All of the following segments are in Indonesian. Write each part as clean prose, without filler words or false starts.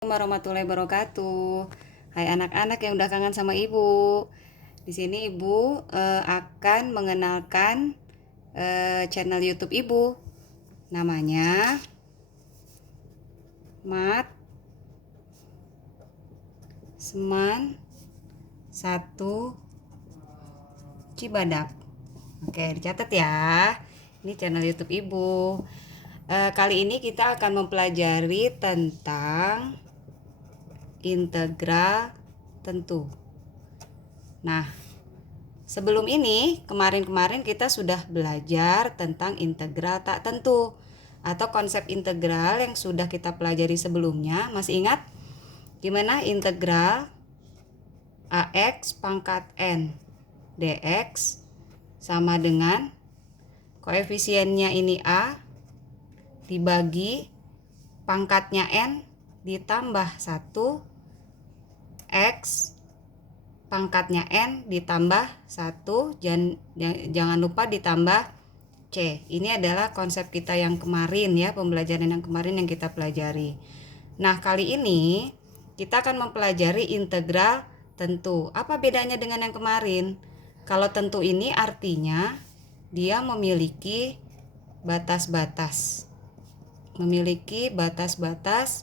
Warahmatullahi wabarakatuh. Hai anak-anak yang udah kangen sama ibu. Di sini ibu akan mengenalkan channel YouTube ibu. Namanya Mat Seman 1 Cibadak. Oke, dicatat ya. Ini channel YouTube ibu. Kali ini kita akan mempelajari tentang integral tentu. Nah, sebelum ini, kemarin-kemarin kita sudah belajar tentang integral tak tentu atau konsep integral yang sudah kita pelajari sebelumnya. Masih ingat? Gimana integral AX pangkat N dx sama dengan koefisiennya ini A dibagi pangkatnya N ditambah 1 X pangkatnya N ditambah 1, jangan lupa ditambah C. Ini adalah konsep kita yang kemarin ya, pembelajaran yang kemarin yang kita pelajari. Nah, kali ini kita akan mempelajari integral tentu. Apa bedanya dengan yang kemarin? Kalau tentu ini artinya dia memiliki batas-batas. Memiliki batas-batas,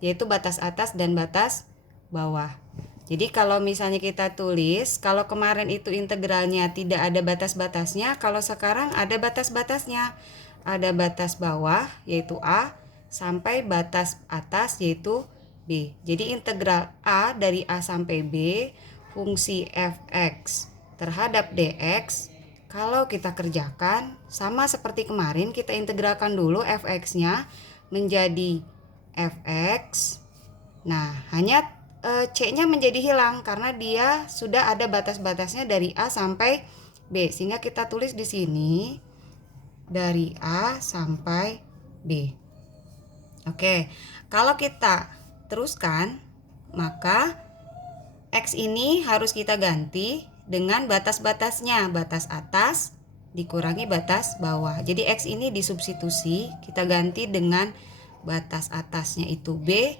yaitu batas atas dan batas bawah. Jadi kalau misalnya kita tulis, kalau kemarin itu integralnya tidak ada batas-batasnya, kalau sekarang ada batas-batasnya. Ada batas bawah yaitu A sampai batas atas yaitu B. Jadi integral A dari A sampai B fungsi fx terhadap dx, kalau kita kerjakan sama seperti kemarin, kita integralkan dulu fx-nya menjadi fx. Nah, hanya C-nya menjadi hilang karena dia sudah ada batas-batasnya dari A sampai B. Sehingga kita tulis di sini dari A sampai B. Oke, kalau kita teruskan, maka X ini harus kita ganti dengan batas-batasnya. Batas atas dikurangi batas bawah. Jadi X ini disubstitusi, kita ganti dengan batas atasnya itu B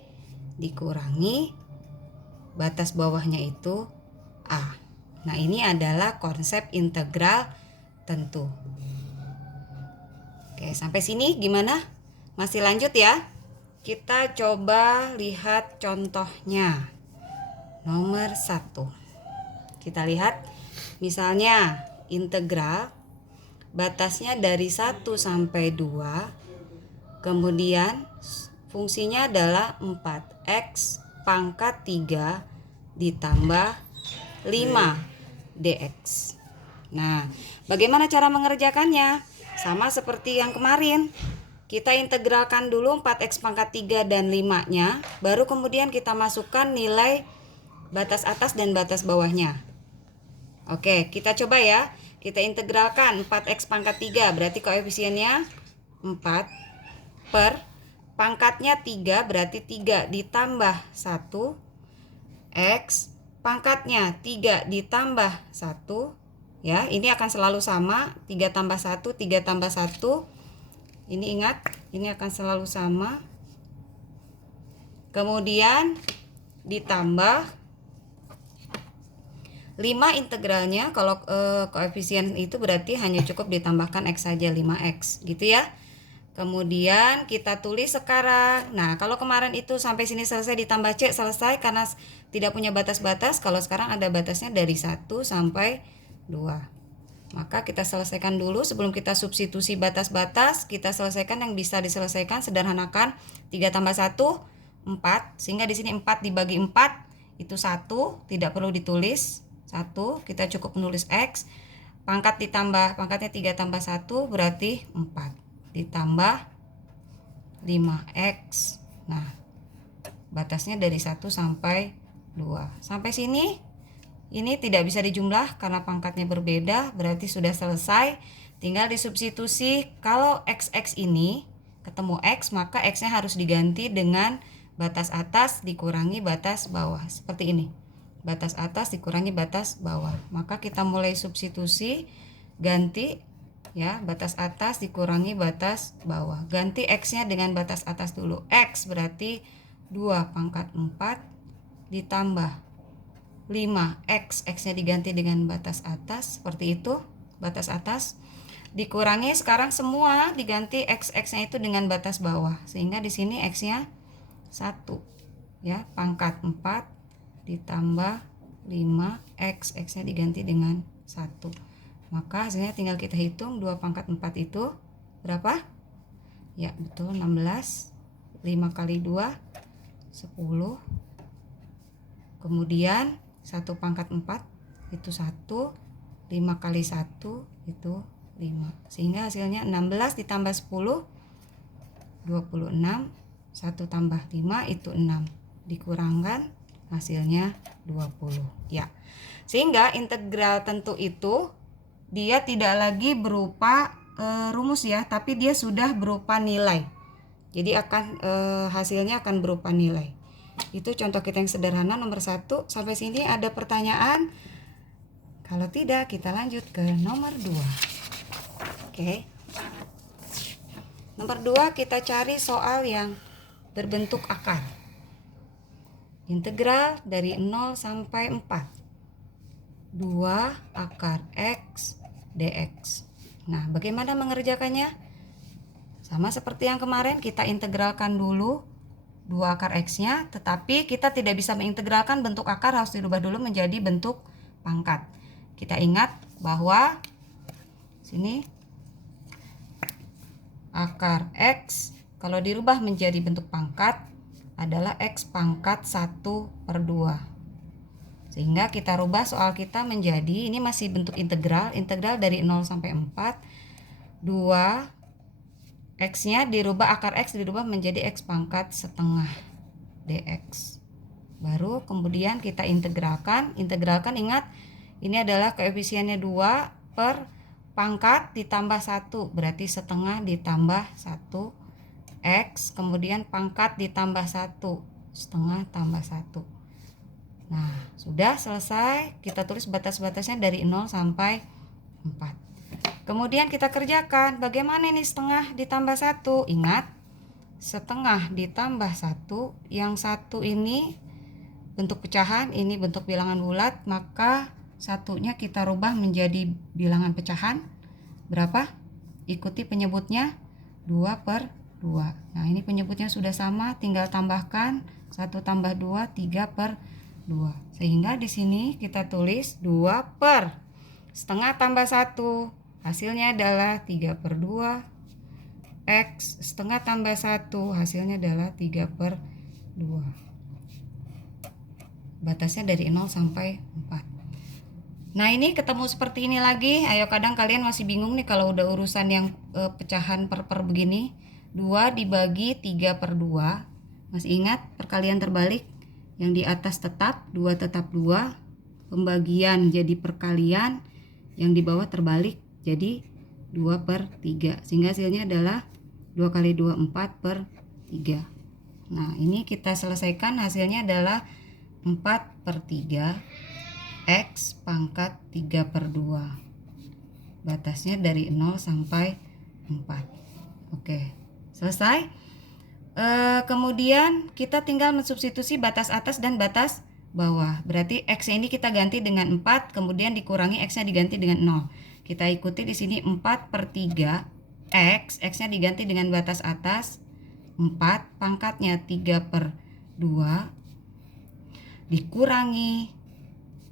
dikurangi batas bawahnya itu A. Nah, ini adalah konsep integral tentu. Oke, sampai sini gimana? Masih lanjut ya? Kita coba lihat contohnya. Nomor 1. Kita lihat misalnya integral batasnya dari 1 sampai 2. Kemudian fungsinya adalah 4x pangkat 3 ditambah 5 dx. Nah, bagaimana cara mengerjakannya? Sama seperti yang kemarin. Kita integralkan dulu 4x pangkat 3 dan 5-nya, baru kemudian kita masukkan nilai batas atas dan batas bawahnya. Oke, kita coba ya. Kita integralkan 4x pangkat 3, berarti koefisiennya 4 per pangkatnya 3, berarti 3 ditambah 1 X pangkatnya 3 ditambah 1 ya, ini akan selalu sama, 3 tambah 1, 3 tambah 1. Ini ingat, ini akan selalu sama. Kemudian ditambah 5 integralnya, kalau koefisien itu berarti hanya cukup ditambahkan X saja, 5X gitu ya. Kemudian kita tulis sekarang. Nah, kalau kemarin itu sampai sini selesai ditambah C selesai karena tidak punya batas-batas. Kalau sekarang ada batasnya dari 1 sampai 2. Maka kita selesaikan dulu sebelum kita substitusi batas-batas. Kita selesaikan yang bisa diselesaikan, sederhanakan. 3 tambah 1, 4. Sehingga di sini 4 dibagi 4 itu 1, tidak perlu ditulis 1. Kita cukup menulis X. Pangkatnya 3 tambah 1 berarti 4. Ditambah 5x. Nah, batasnya dari 1 sampai 2. Sampai sini ini tidak bisa dijumlah karena pangkatnya berbeda, berarti sudah selesai. Tinggal disubstitusi. Kalau xx ini ketemu x, maka x-nya harus diganti dengan batas atas dikurangi batas bawah. Seperti ini. Batas atas dikurangi batas bawah. Maka kita mulai substitusi, ganti ya, batas atas dikurangi batas bawah. Ganti X-nya dengan batas atas dulu. X berarti 2 pangkat 4 ditambah 5x, x-nya diganti dengan batas atas, seperti itu, batas atas, dikurangi sekarang semua diganti x-nya itu dengan batas bawah, sehingga di sini x-nya 1 ya, pangkat 4 ditambah 5x, x-nya diganti dengan 1. Maka hasilnya tinggal kita hitung, 2 pangkat 4 itu berapa? Ya betul, 16. 5 kali 2 10. Kemudian 1 pangkat 4 itu 1. 5 kali 1 itu 5. Sehingga hasilnya 16 ditambah 10 26. 1 tambah 5 itu 6. Dikurangkan hasilnya 20 ya. Sehingga integral tentu itu dia tidak lagi berupa rumus ya, tapi dia sudah berupa nilai. Jadi hasilnya akan berupa nilai. Itu contoh kita yang sederhana nomor 1. Sampai sini ada pertanyaan? Kalau tidak, kita lanjut ke nomor 2. Oke. Nomor 2 kita cari soal yang berbentuk akar. Integral dari 0 sampai 4. 2 akar x dx. Nah, bagaimana mengerjakannya? Sama seperti yang kemarin, kita integralkan dulu 2 akar x-nya, tetapi kita tidak bisa mengintegralkan bentuk akar, harus dirubah dulu menjadi bentuk pangkat. Kita ingat bahwa sini akar x kalau dirubah menjadi bentuk pangkat adalah x pangkat 1/2. Sehingga kita rubah soal kita menjadi, ini masih bentuk integral dari 0 sampai 4. 2 x-nya dirubah, akar x dirubah menjadi x pangkat setengah dx. Baru kemudian kita integralkan. Ingat ini adalah koefisiennya 2 per pangkat ditambah 1, berarti setengah ditambah 1 x, kemudian pangkat ditambah 1, setengah tambah 1. Nah, sudah selesai. Kita tulis batas-batasnya dari 0 sampai 4. Kemudian kita kerjakan, bagaimana ini setengah ditambah 1? Ingat, setengah ditambah 1, yang 1 ini bentuk pecahan, ini bentuk bilangan bulat, maka satunya kita rubah menjadi bilangan pecahan. Berapa? Ikuti penyebutnya, 2/2. Nah, ini penyebutnya sudah sama, tinggal tambahkan 1 tambah 2, 3/2. Sehingga di sini kita tulis 2 per setengah tambah 1. Hasilnya adalah 3/2. X setengah tambah 1. Hasilnya adalah 3/2. Batasnya dari 0 sampai 4. Nah, ini ketemu seperti ini lagi. Ayo, kadang kalian masih bingung nih kalau udah urusan yang pecahan per begini. 2 dibagi 3/2. Masih ingat perkalian terbalik? Yang di atas tetap, 2 tetap 2. Pembagian jadi perkalian, yang di bawah terbalik jadi 2/3. Sehingga hasilnya adalah 2 kali 2, 4/3. Nah, ini kita selesaikan, hasilnya adalah 4/3 x pangkat 3/2. Batasnya dari 0 sampai 4. Oke, selesai. Kemudian kita tinggal mensubstitusi batas atas dan batas bawah. Berarti x ini kita ganti dengan 4, kemudian dikurangi x-nya diganti dengan 0. Kita ikuti di sini 4/3 x-nya diganti dengan batas atas 4, pangkatnya 3/2 dikurangi.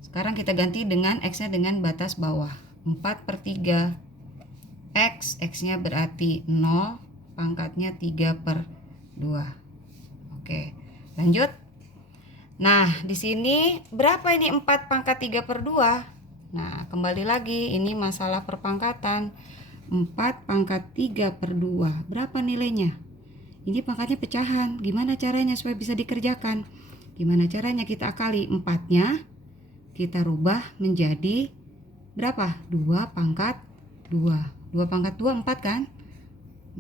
Sekarang kita ganti dengan x-nya dengan batas bawah. 4/3 x-nya berarti 0, pangkatnya 3/2. Oke, lanjut. Nah, di sini berapa ini 4 pangkat 3/2? Nah, kembali lagi, ini masalah perpangkatan. 4 pangkat 3/2. Berapa nilainya? Ini pangkatnya pecahan. Gimana caranya supaya bisa dikerjakan? Gimana caranya kita akali 4-nya? Kita rubah menjadi berapa? 2 pangkat 2. 2 pangkat 2, 4 kan?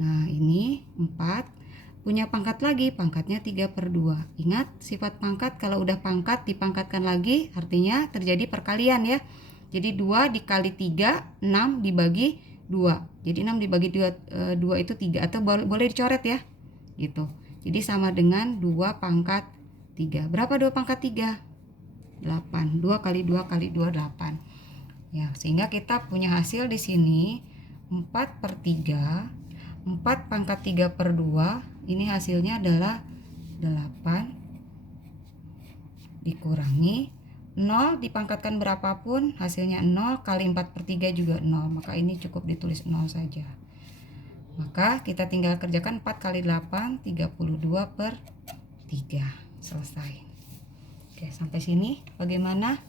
Nah, ini 4. Punya pangkat lagi, pangkatnya 3/2. Ingat, sifat pangkat kalau udah pangkat dipangkatkan lagi, artinya terjadi perkalian ya. Jadi 2 dikali 3, 6 dibagi 2. Jadi 6 dibagi 2 itu 3, atau boleh dicoret ya. Gitu. Jadi sama dengan 2 pangkat 3. Berapa 2 pangkat 3? 8. 2 kali 2 kali 2, 8. Ya, sehingga kita punya hasil di sini 4/3. 4 pangkat 3 per 2. Ini hasilnya adalah 8 dikurangi 0 dipangkatkan berapapun hasilnya 0 kali 4/3 juga 0, maka ini cukup ditulis 0 saja. Maka kita tinggal kerjakan 4 kali 8 32/3. Selesai. Oke, sampai sini bagaimana?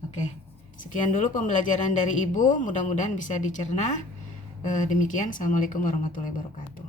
Oke, sekian dulu pembelajaran dari Ibu, mudah-mudahan bisa dicerna. Demikian, assalamualaikum warahmatullahi wabarakatuh.